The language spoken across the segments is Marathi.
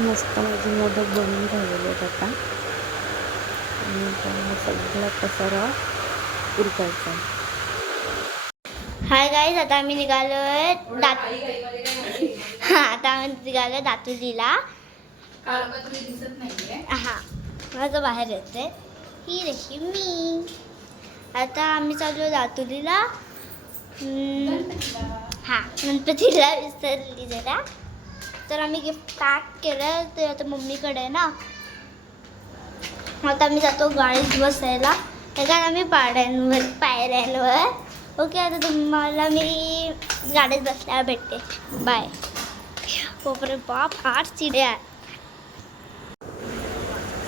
मस्त माझे मोदक बनवून ठेवलेले आहेत आता. आणि हा सगळा पसारा उरकायचा. हाय गाईज आता आम्ही निघालोय दात हा आता आम्ही निघालोय नाहीये हा माझं बाहेर येते ही रशी मी. आता आम्ही चाललो दातुलीला हां नंतर तिला विसरली जरा तर आम्ही गिफ्ट पॅक केलं ते आता मम्मीकडे आहे ना आता आम्ही जातो गाडीत बसायला कारण आम्ही पाड्यांवर पायऱ्यांवर ओके आता तुम्हाला मी गाडीत बसल्यावर भेटते बाय बापरे बाप आठ चिड्या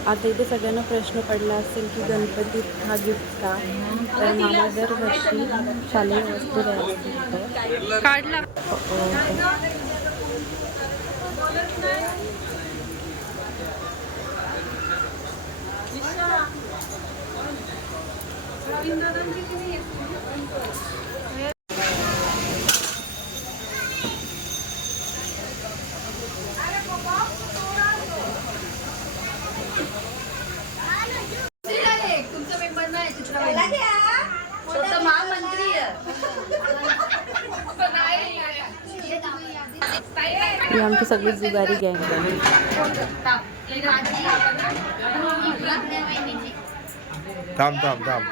आता इथे सगळ्यांना प्रश्न पडला असेल की गणपती हा गिफ्ट का? तर मला दरवर्षी शालेय वस्तू द्यायला काढला. सगळी जुगारी गँग आहे थांब थांब थांब.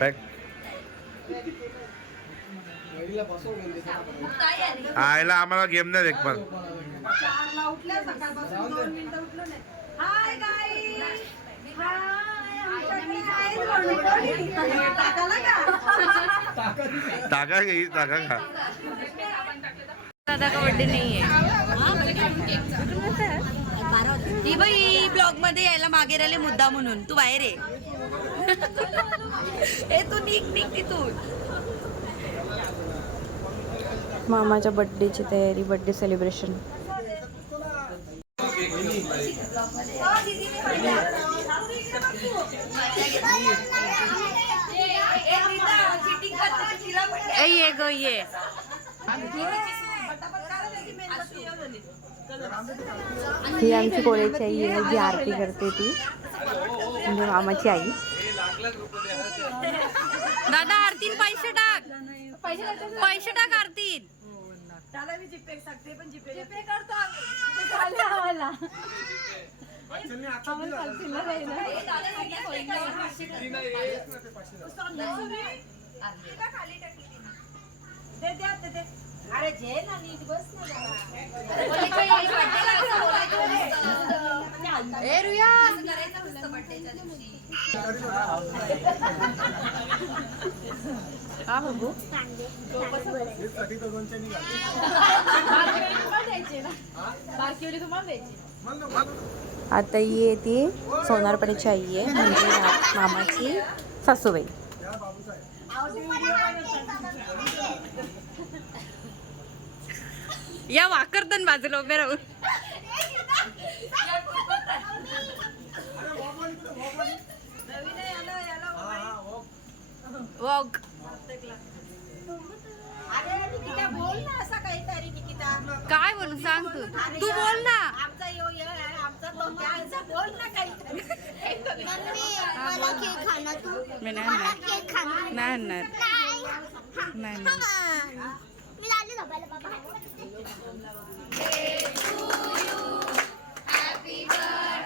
पॅक आयला आम्हाला गेम नाही देख पण. टाका घे टाका खा. दादा कबड्डी नाहीये ही बाई ब्लॉगमध्ये यायला मागे राहिले मुद्दा म्हणून. तू बाहेर ये. ए तू निघ निघ तिथून. मामाच्या बड्डेची तयारी बड्डे सेलिब्रेशन ये ग ये. ही आमची कोळ्याची आई आहे जी आरती करते ती. म्हणजे मामाची आई. दादा आरतीन पैसे टाक. पैसे टाक आरतीन. खाली टाकली दे. ए रुया. हा बघू? आता ही आहे ती सोनारपडेची आई आहे म्हणजे मामाची सासूबाई. या वाकरतन बाजूला उभे राहून. वॉक काय बोलू सांग तू. तू बोल ना. मला केक मी आले झोपायला बाबा. हॅपी बर्थडे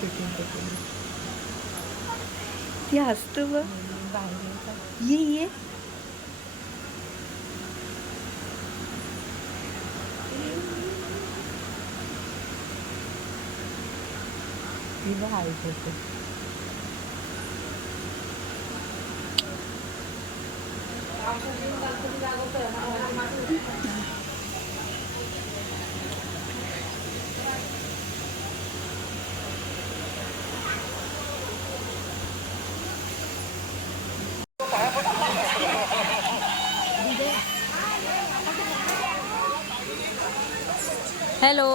ते ती हसतो ग. ये ये. तिला हाय हॅलो.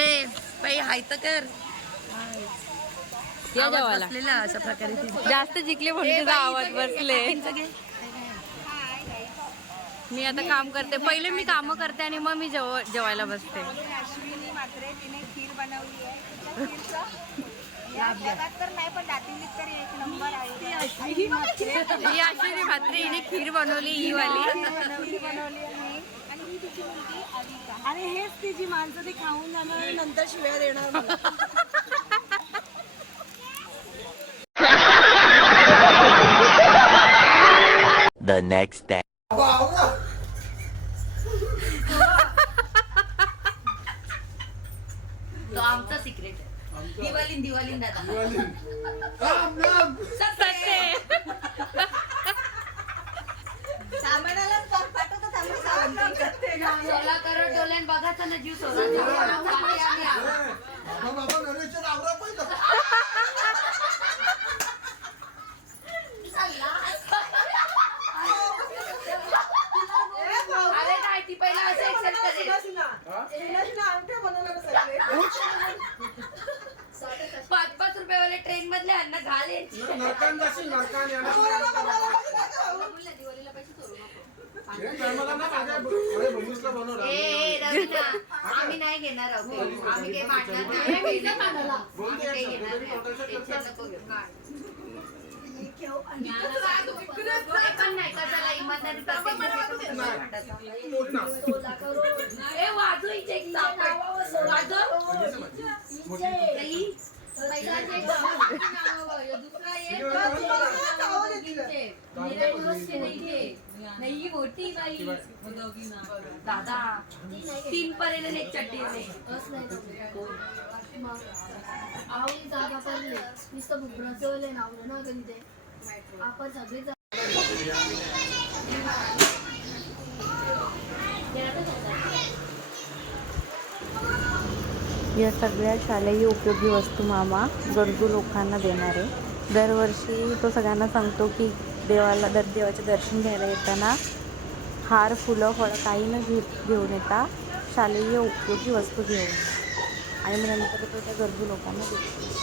ए बाई हाय तर कर. या आवाज जेवायला बसलेला अशा प्रकारे. ती. जास्त जिंकले म्हणून तुझा आवाज बसले. मी आता काम करते. पहिले मी काम करते आणि मग मी जेव जेवायला बसते. ही अश्विनी म्हात्रे हिने खीर बनवली ही वाली. आणि हेच तिची माणसं ती खाऊन जाणार आणि नंतर शिव्या देणार. The next day. तो आमचा सिक्रेट आहे. दिवाळीन दिवाळीन दादा. सामानालाच सोला करोड डोल्यान बघायचा ना जीव सोला बाकी आम्ही आहोत. अरे नाही ती पहिला असं करेल. पाच पाच रुपयावाले ट्रेन मधले अन्न घालेल कोणाला बघायला पाहिजे ना खाऊ. ए, ए, रवीना, आम्ही नाही घेणार आहोत आम्ही काही मांडणार नाही. आम्ही काही घेणार नाही. टेन्शन नको घेऊ. हे पण नाही का चला इमानदारी प्रत्येक ए, वाजव. हिचे एक. वाजव. नाही बाई. दादा. तीन पर्यंत एक चट्टी आहे. आवडी जागा पडले. नुसतं भुबराचं नावलं ना कधी ते आपण सगळे या सगळ्या शालेय उपयोगी वस्तू मामा गरजू लोकांना देणार आहे. दरवर्षी तो सगळ्यांना सांगतो की देवाला दर देवाचे दर्शन घ्यायला येताना हार फुलं फळं काही न घे घेऊन येता शालेय उपयोगी वस्तू घेऊन. आणि मग नंतर तो त्या गरजू लोकांना देतो.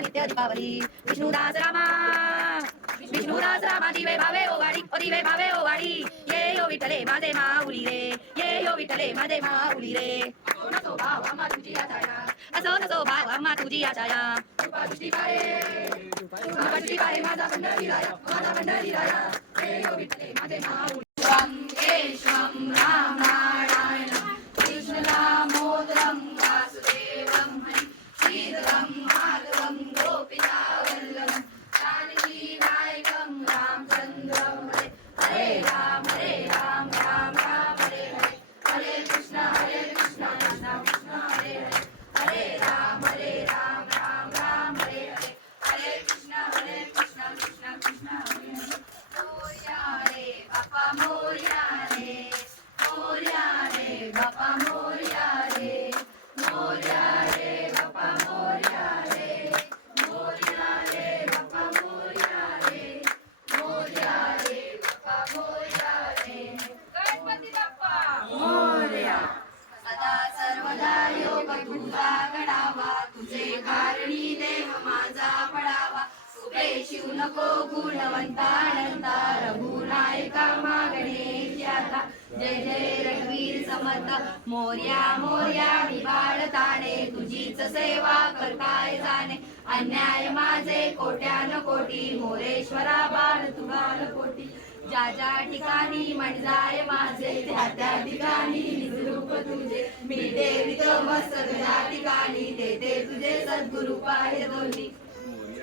नित्य दीपावली विष्णुदास रामा विष्णुदास रामा दिवे भावे ओ वाडी ओ दिवे भावे ओ वाडी ये यो विठ्ठले माझे माऊली रे ये यो विठ्ठले माझे माऊली रे असो नसो भाव आम्हा तुझी आचाया। असो नसो भाव आम्हा तुझी आचाया। कृपा दृष्टी पाहे कृपा दृष्टी पाहे माझा पंढरी राया। माझा पंढरी राया। ये यो विठ्ठले माझे माऊली स्वं केशवं राम नारायण गुणवंतानंता रघुनायका मागणे जय जय रघुवीर समर्थ। मोर्या मोर्या विवाळ ताणे तुझीच सेवा करताय जाणे. अन्याय माझे कोट्यान कोटी मोरेश्वरा बाळ तुगाल कोटी. ज्या ज्या ठिकाणी म्हणजाय माझे त्या त्या ठिकाणी निजरूप तुझे. मी देवित मस्त ज्या ठिकाणी ते ते तुझे सद्गुरु पाय दोन्ही.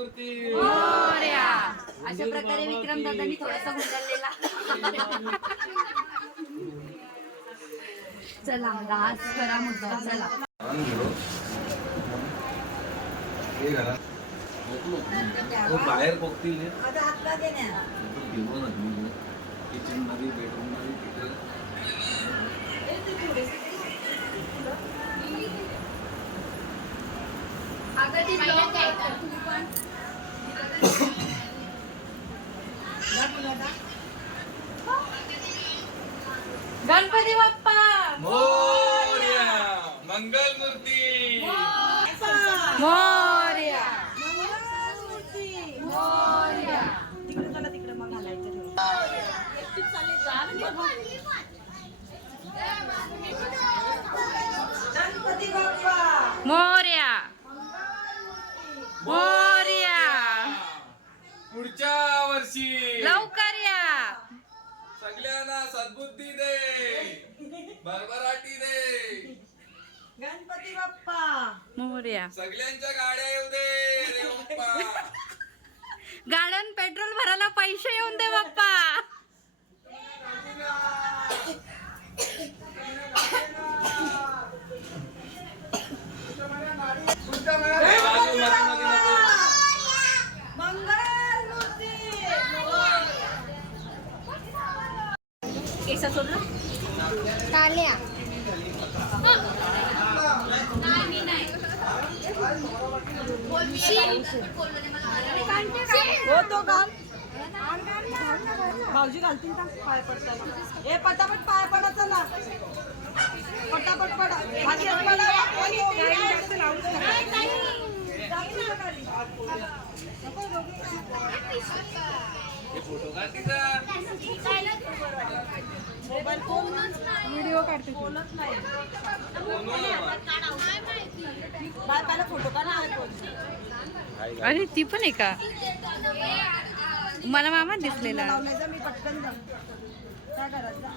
मूर्ती. मोर्या. अशा प्रकारे विक्रम दादांनी थोडासा गुंडलेला चला डान्स करा मुद्दा. चला. बाहेर बघतील किचनमध्ये बेडरूममध्ये तिकडे गणपती बाप्पा! मोर्या! मंगल मूर्ती! मोर्या! तिकडे चला तिकडे मग घालायचं ठेवून. गणपती बाप्पा मोर्या मोर्या पुढच्या वर्षी लवकर या सगळ्यांना सद्बुद्धी दे. भरभराटी दे. गणपती बाप्पा. मोर्या. सगळ्यांच्या गाड्या येऊ दे रे बाप्पा. गाड्यान पेट्रोल भरायला पैसे येऊन दे बाप्पा. मध्ये, मध्ये. मंगल मूर्ती हो तो काम भाऊजी घालतील का? पाय पडतात ए पटापट पाय पडा चला. पटापट पडा. खाली व्हिडिओ काढते बोलत नाही फोटो अरे ती पण आहे का? मला मामा दिसलेला. मी पटकन काय करायचं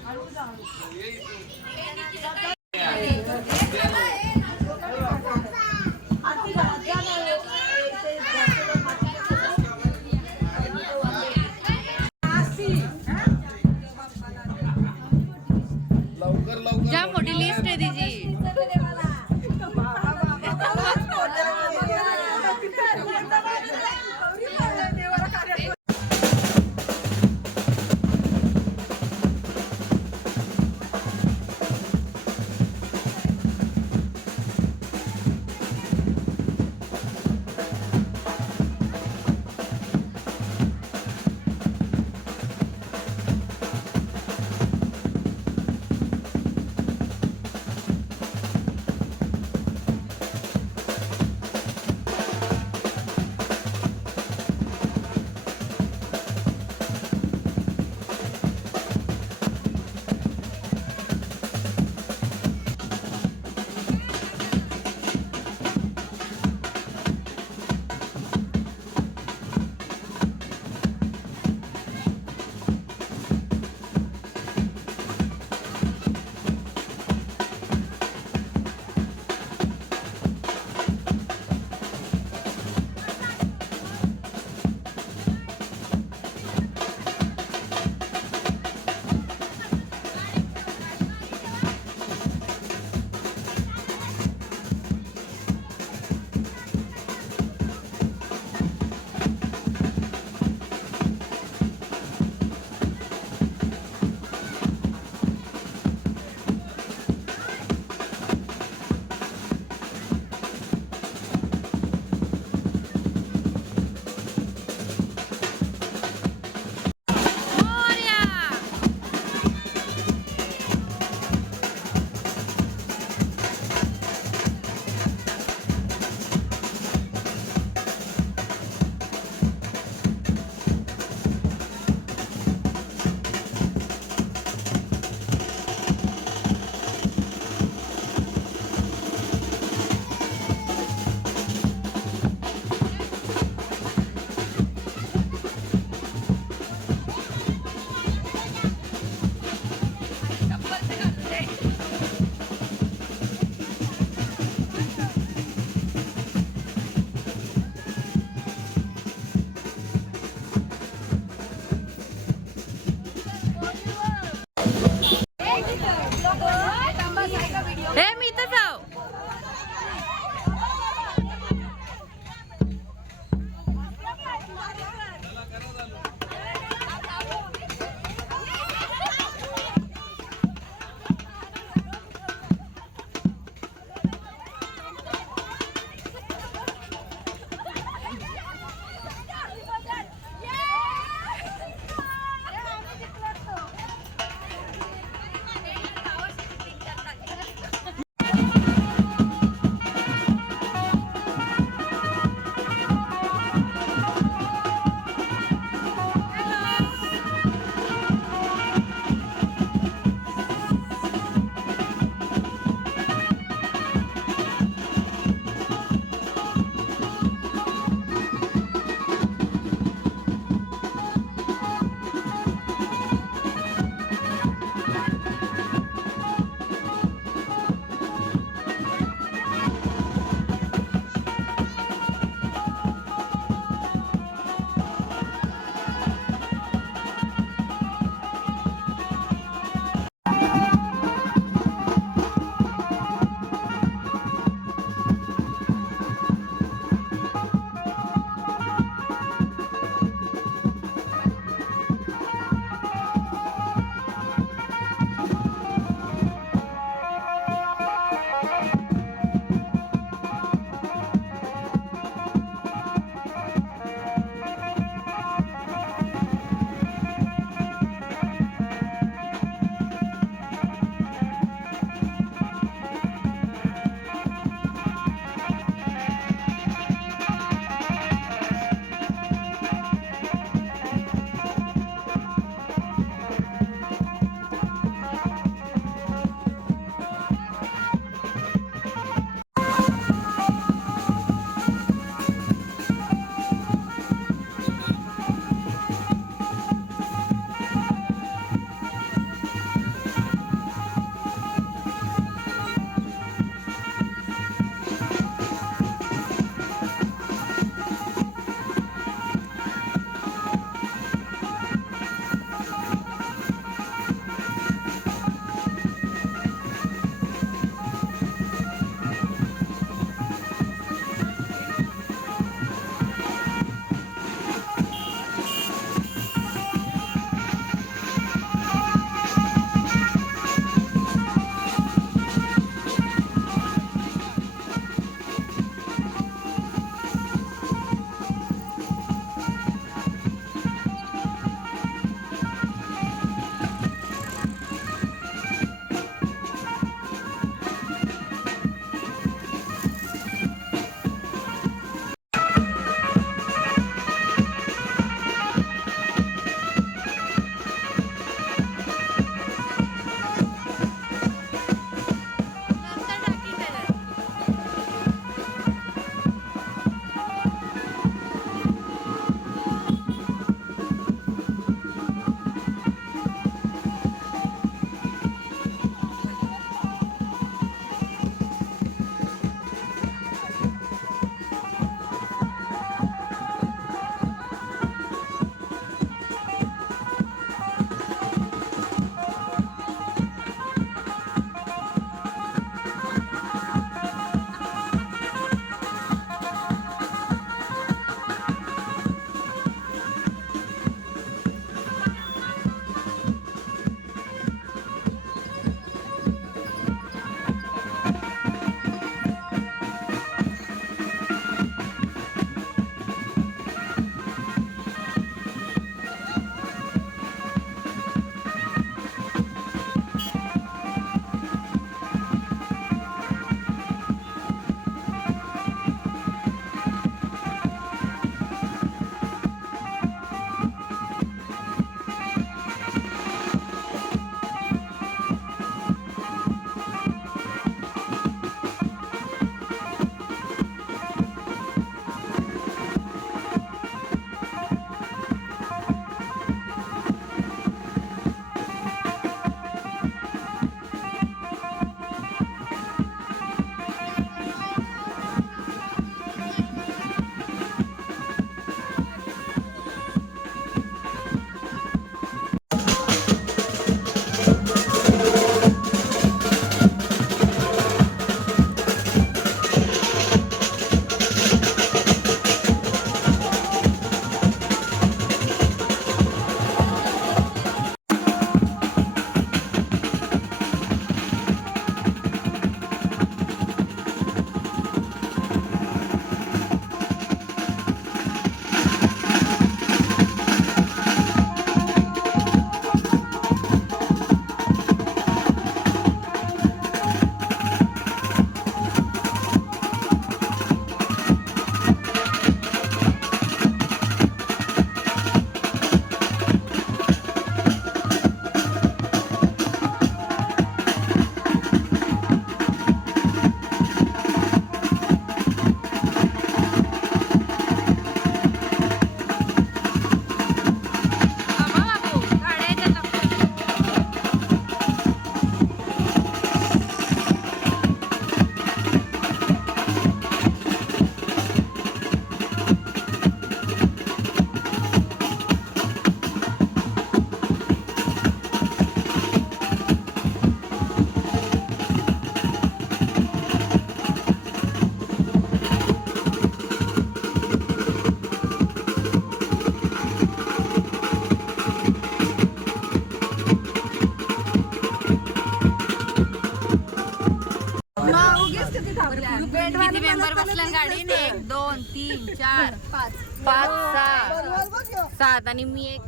ह्यो.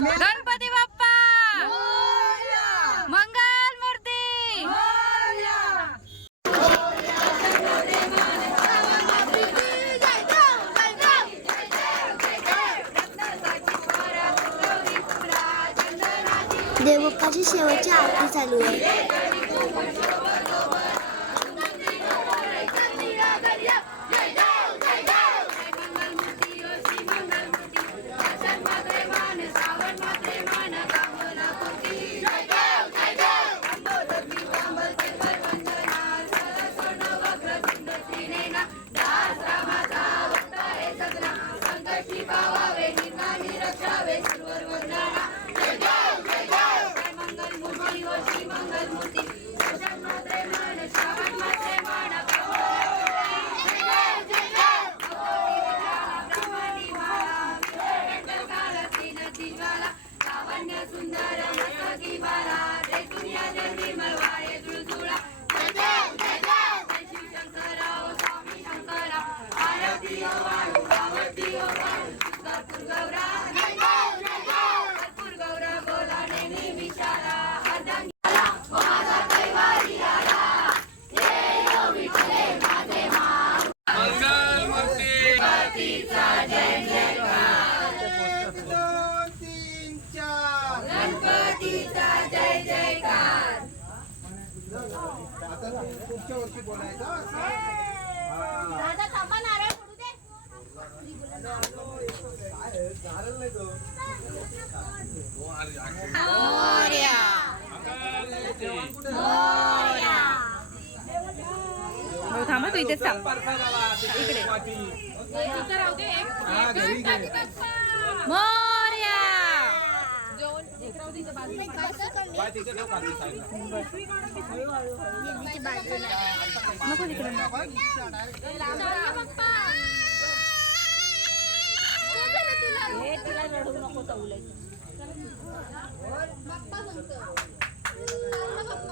सात आणि थांबा इकडे इथेच थांब हा, घरी घे. मोर्या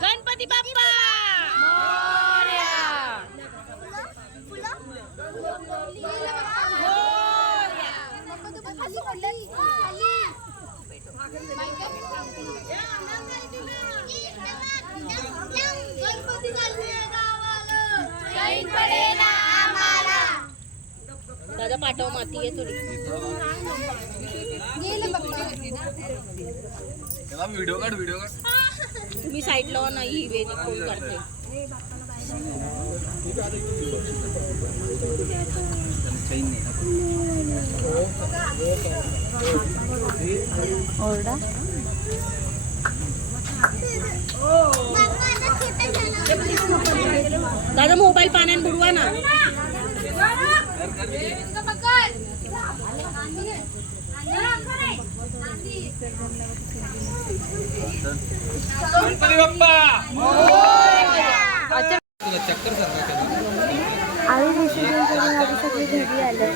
गणपती बाप्पा दादा पाठव माती आहे थोडी. व्हिडिओ काढ व्हिडिओ काढ. तुम्ही साईडला नाही वेणी फोन करते. ओरडा दादा मोबाईल पाण्यात बुडवा ना गणपती बाप्पा तुला चक्कर सांगा आम्ही विसर्जन करून आम्ही सगळे घरी आलो.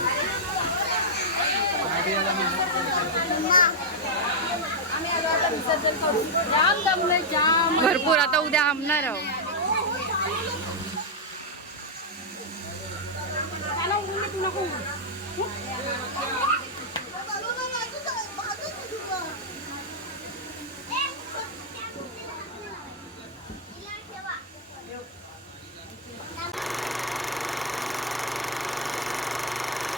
भरपूर आता उद्या आमणार आहो. नको.